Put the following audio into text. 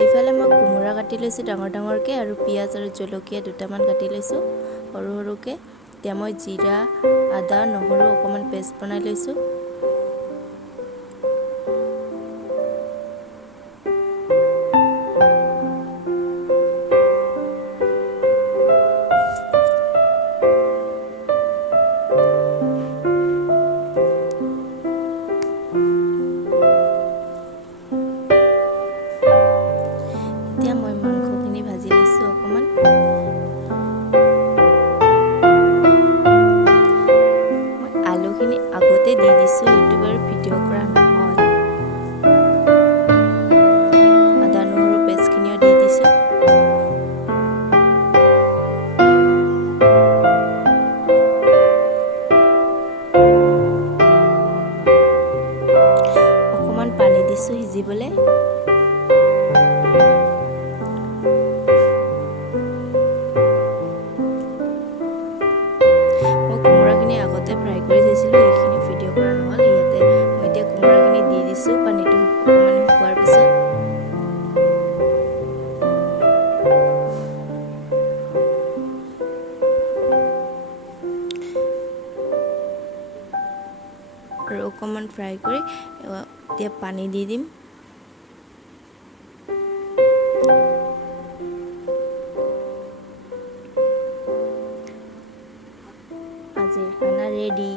এইফালে মই কোমোৰা কাটি লৈছোঁ ডাঙৰ ডাঙৰকৈ আৰু পিঁয়াজ আৰু জলকীয়া দুটামান কাটি লৈছোঁ সৰু সৰুকৈ। এতিয়া মই জিৰা, আদা, নহৰু অকণমান পেষ্ট বনাই লৈছোঁ। এতিয়া মই মাংসখিনি ভাজি লৈছোঁ অকণমান। মই আলুখিনি আগতে দি দিছোঁ, এইটো বাৰু ভিডিঅ' কৰা নহ'ল। আদা নহৰু পেষ্টখিনিও দি দিছোঁ। অকণমান পানী দিছোঁ সিজিবলৈ। মই কোমোৰাখিনি আগতে ফ্ৰাই কৰি থৈছিলোঁ, এইখিনি ভিডিঅ' কৰা নহ'ল। ইয়াতে মই এতিয়া কোমোৰাখিনি দি দিছোঁ পানীটো অকণমান শুকোৱাৰ পিছত। আৰু অকণমান ফ্ৰাই কৰি এতিয়া পানী দি দিম। আজিৰ খানা ৰেডি।